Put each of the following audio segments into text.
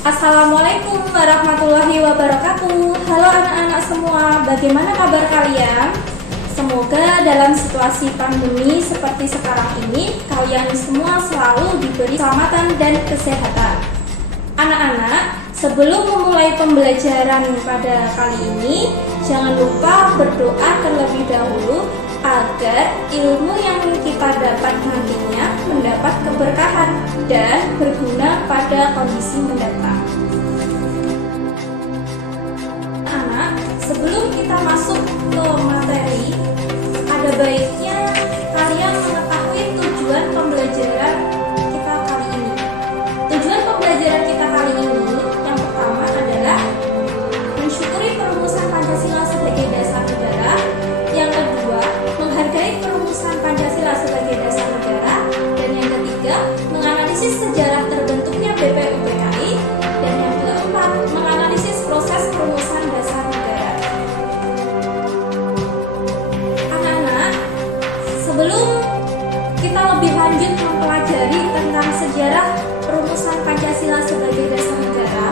Assalamualaikum warahmatullahi wabarakatuh. Halo anak-anak semua, bagaimana kabar kalian? Semoga dalam situasi pandemi seperti sekarang ini, kalian semua selalu diberi keselamatan dan kesehatan. Anak-anak, sebelum memulai pembelajaran pada kali ini, jangan lupa berdoa terlebih dahulu agar ilmu yang kita dapat nantinya mendapat keberkahan dan berguna pada kondisi mendatang. Anak, sebelum kita masuk ke materi, ada baiknya kalian mengetahui tujuan pembelajaran kita kali ini. Tujuan pembelajaran kita kali ini yang pertama adalah mensyukuri perumusan Pancasila sebagai dasar negara. Yang kedua, menghargai perumusan Pancasila sebagai dasar negara. Dan yang ketiga, menganalisis sejarah terbentuknya BPUPKI. Dan yang keempat, menganalisis proses perumusan dasar negara. Anak-anak, sebelum kita lebih lanjut mempelajari tentang sejarah perumusan Pancasila sebagai dasar negara,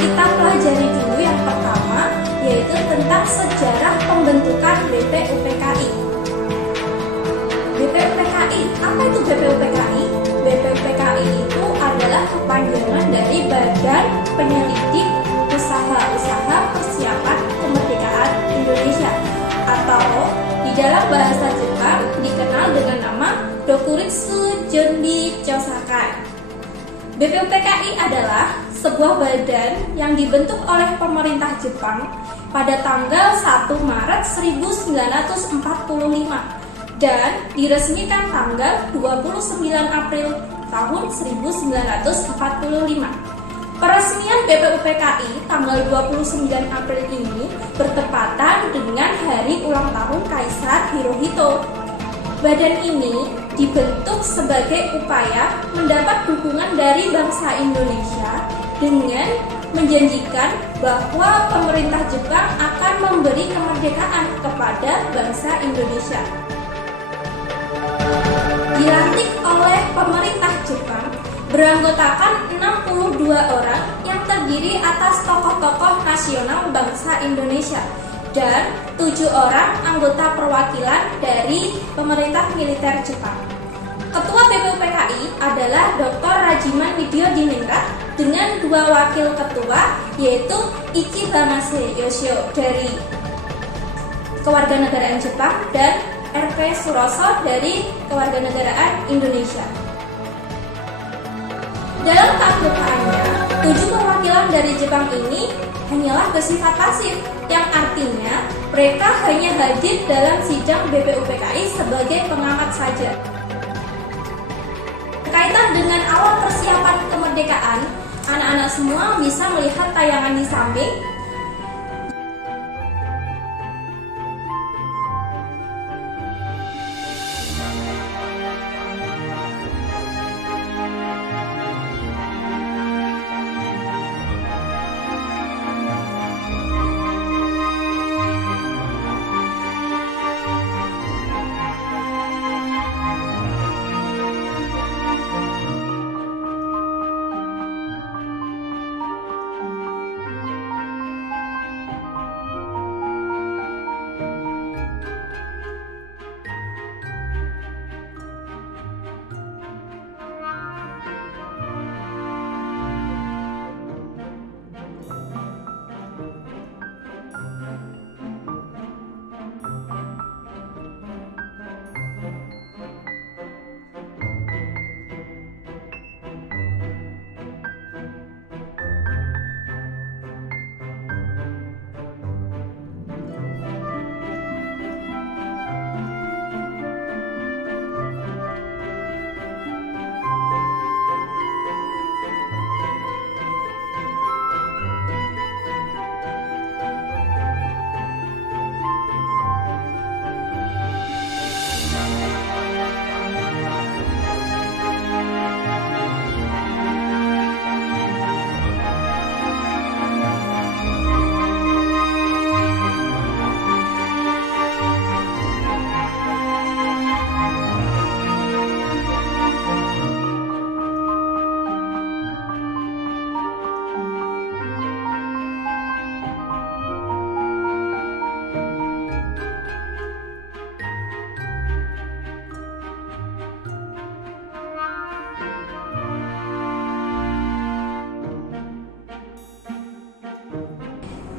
kita pelajari dulu yang pertama, yaitu tentang sejarah pembentukan BPUPKI. BPUPKI, apa itu BPUPKI? BPUPKI itu adalah kepanjangan dari Badan Penyelidik Usaha-Usaha Persiapan Kemerdekaan Indonesia, atau di dalam bahasa Jepang dikenal dengan nama Dokuritsu Junbi Chosakai. BPUPKI adalah sebuah badan yang dibentuk oleh pemerintah Jepang pada tanggal 1 Maret 1945 dan diresmikan tanggal 29 April tahun 1945. Peresmian BPUPKI tanggal 29 April ini bertepatan dengan hari ulang tahun Kaisar Hirohito. Badan ini dibentuk sebagai upaya mendapat dukungan dari bangsa Indonesia dengan menjanjikan bahwa pemerintah Jepang akan memberi kemerdekaan kepada bangsa Indonesia. Dilantik oleh pemerintah Jepang, beranggotakan 62 orang yang terdiri atas tokoh-tokoh nasional bangsa Indonesia dan 7 orang anggota perwakilan dari pemerintah militer Jepang. Ketua BPUPKI adalah Dr. Rajiman Widyodiningrat dengan 2 wakil ketua, yaitu Ichibamase Yoshio dari kewarganegaraan Jepang dan R.P. Suroso dari kewarganegaraan Indonesia. Dalam keanggotaannya, 7 perwakilan dari Jepang ini hanyalah bersifat pasif, yang artinya mereka hanya hadir dalam sidang BPUPKI sebagai pengamat saja. Berkaitan dengan awal persiapan kemerdekaan, anak-anak semua bisa melihat tayangan di samping.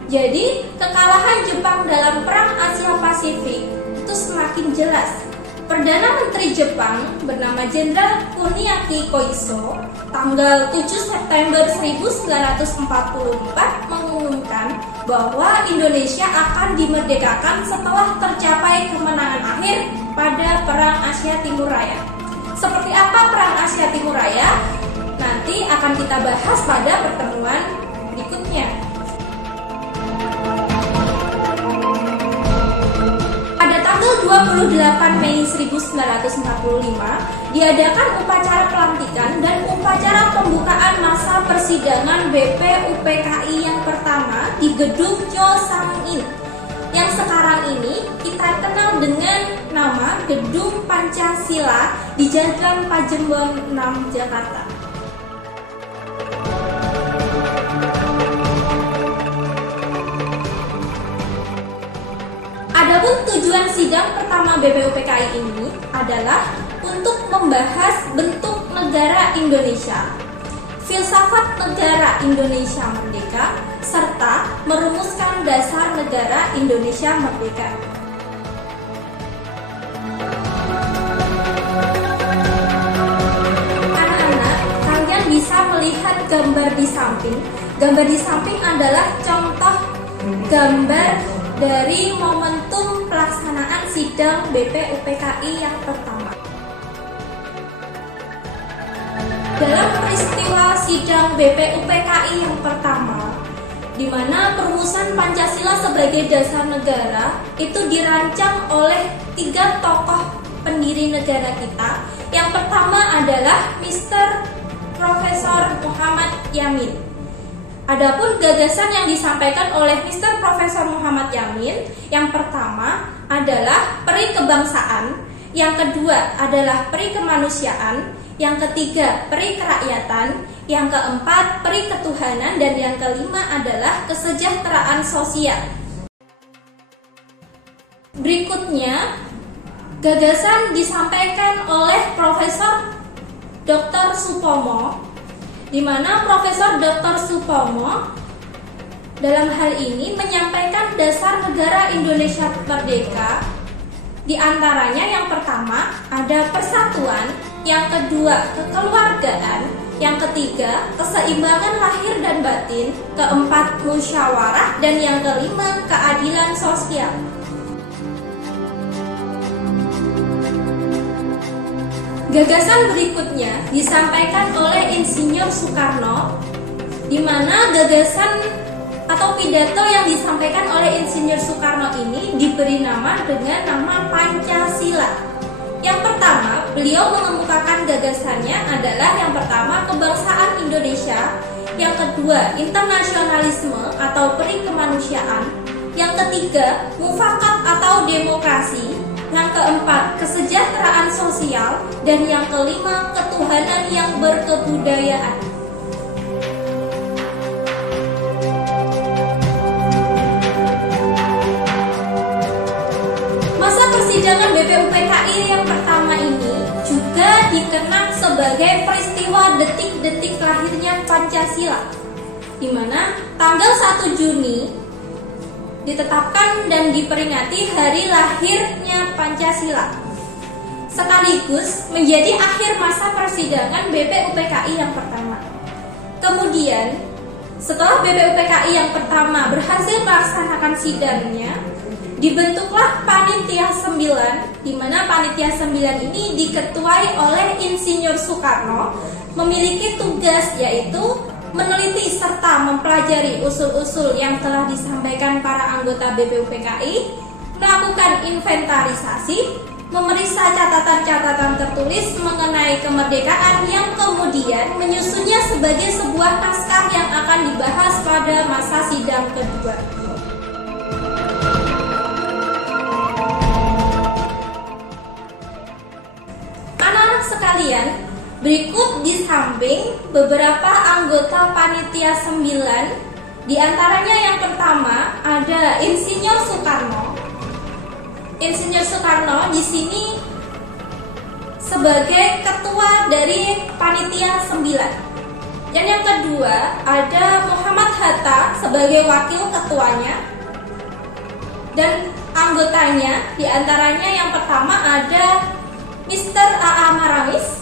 Jadi, kekalahan Jepang dalam Perang Asia Pasifik itu semakin jelas. Perdana Menteri Jepang bernama Jenderal Kuniaki Koiso tanggal 7 September 1944 mengumumkan bahwa Indonesia akan dimerdekakan setelah tercapai kemenangan akhir pada Perang Asia Timur Raya. Seperti apa Perang Asia Timur Raya? Nanti akan kita bahas pada pertemuan berikutnya. Tanggal 28 Mei 1945 diadakan upacara pelantikan dan upacara pembukaan masa persidangan BPUPKI yang pertama di Gedung Choesang-in yang sekarang ini kita kenal dengan nama Gedung Pancasila di Jalan Pajemban 6 Jakarta. Adapun tujuan sidang pertama BPUPKI ini adalah untuk membahas bentuk negara Indonesia, filsafat negara Indonesia merdeka, serta merumuskan dasar negara Indonesia merdeka. Anak-anak, kalian bisa melihat gambar di samping. Gambar di samping adalah contoh gambar dari momentum pelaksanaan sidang BPUPKI yang pertama. Dalam peristiwa sidang BPUPKI yang pertama, di mana perumusan Pancasila sebagai dasar negara itu dirancang oleh 3 tokoh pendiri negara kita. Yang pertama adalah Mr. Profesor Muhammad Yamin. Adapun gagasan yang disampaikan oleh Mr. Profesor Muhammad Yamin, yang pertama adalah peri kebangsaan, yang kedua adalah peri kemanusiaan, yang ketiga peri kerakyatan, yang keempat peri ketuhanan, dan yang kelima adalah kesejahteraan sosial. Berikutnya, gagasan disampaikan oleh Profesor Dr. Supomo, di mana Profesor Dr. Supomo dalam hal ini menyampaikan dasar negara Indonesia merdeka. Di antaranya yang pertama ada persatuan, yang kedua kekeluargaan, yang ketiga keseimbangan lahir dan batin, keempat musyawarah, dan yang kelima keadilan sosial. Gagasan berikutnya disampaikan oleh Insinyur Soekarno, di mana gagasan atau pidato yang disampaikan oleh Insinyur Soekarno ini diberi nama dengan nama Pancasila. Yang pertama, beliau mengemukakan gagasannya adalah yang pertama kebangsaan Indonesia, yang kedua internasionalisme atau peri kemanusiaan, yang ketiga mufakat atau demokrasi, yang keempat kesejahteraan sosial, dan yang kelima ketuhanan yang berkebudayaan. Masa persidangan BPUPKI yang pertama ini juga dikenang sebagai peristiwa detik-detik lahirnya Pancasila, di mana tanggal 1 Juni ditetapkan dan diperingati hari lahirnya Pancasila, sekaligus menjadi akhir masa persidangan BPUPKI yang pertama. Kemudian, setelah BPUPKI yang pertama berhasil melaksanakan sidangnya, dibentuklah Panitia 9, di mana Panitia 9 ini diketuai oleh Insinyur Soekarno, memiliki tugas yaitu meneliti serta mempelajari usul-usul yang telah disampaikan para anggota BPUPKI, melakukan inventarisasi, memeriksa catatan-catatan tertulis mengenai kemerdekaan yang kemudian menyusunnya sebagai sebuah naskah yang akan dibahas pada masa sidang kedua. Anak-anak sekalian, berikut di samping beberapa anggota Panitia 9, di antaranya yang pertama ada Insinyur Soekarno. Insinyur Soekarno di sini sebagai ketua dari Panitia 9. Dan yang kedua ada Muhammad Hatta sebagai wakil ketuanya. Dan anggotanya diantaranya yang pertama ada Mr. A.A. Maramis,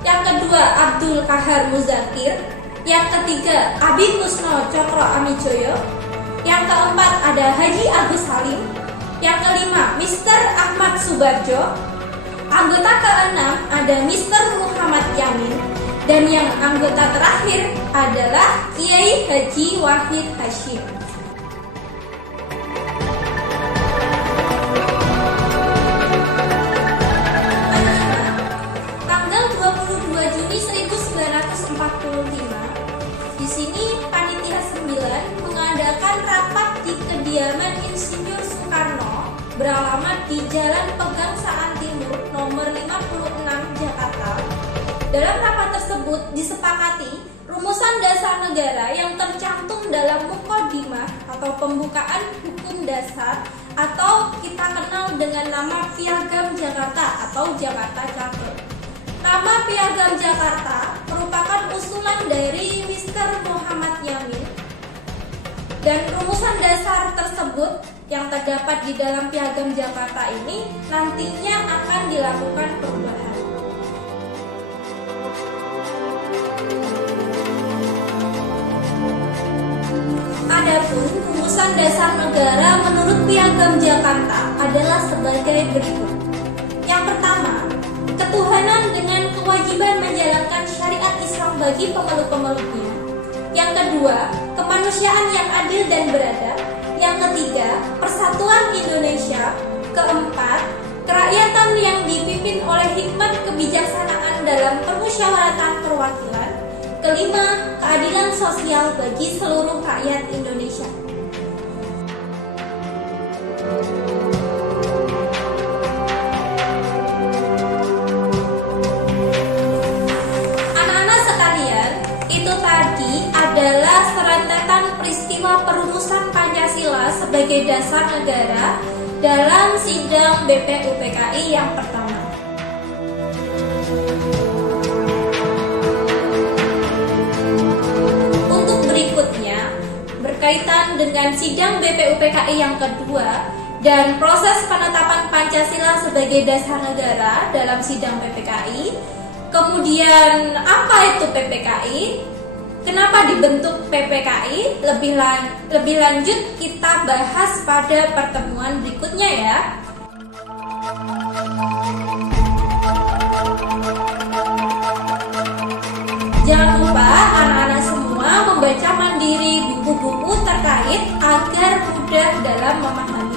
yang kedua Abdul Kahar Muzakir, yang ketiga Abi Kusno Cokro Amijoyo, yang keempat ada Haji Agus Salim, yang kelima Mr. Ahmad Subarjo, anggota keenam ada Mr. Muhammad Yamin, dan yang anggota terakhir adalah Kiai Haji Wahid Hashim. Tanggal 22 Juni 1945, di sini Panitia 9 mengadakan rapat di kediaman Insinyur Soekarno beralamat di Jalan Pegangsaan Timur nomor 56 Jakarta. Dalam rapat tersebut disepakati rumusan dasar negara yang tercantum dalam Muqaddimah atau pembukaan hukum dasar atau kita kenal dengan nama Piagam Jakarta atau Jakarta Charter. Nama Piagam Jakarta merupakan usulan dari Mr. Muhammad Yamin, dan rumusan dasar tersebut yang terdapat di dalam Piagam Jakarta ini nantinya akan dilakukan perubahan. Adapun rumusan dasar negara menurut Piagam Jakarta adalah sebagai berikut. Yang pertama, ketuhanan dengan kewajiban menjalankan syariat Islam bagi pemeluk-pemeluknya. Yang kedua, kemanusiaan yang adil dan beradab. Yang ketiga, persatuan Indonesia. Keempat, kerakyatan yang dipimpin oleh hikmat kebijaksanaan dalam permusyawaratan perwakilan. Kelima, keadilan sosial bagi seluruh rakyat Indonesia. Anak-anak sekalian, itu tadi adalah serentetan peristiwa perumusan Pancasila sebagai dasar negara dalam sidang BPUPKI yang pertama. Untuk berikutnya, berkaitan dengan sidang BPUPKI yang kedua dan proses penetapan Pancasila sebagai dasar negara dalam sidang PPKI. Kemudian apa itu PPKI? Kenapa dibentuk PPKI? Lebih lanjut kita bahas pada pertemuan berikutnya ya. Jangan lupa anak-anak semua membaca mandiri buku-buku terkait agar mudah dalam memahami.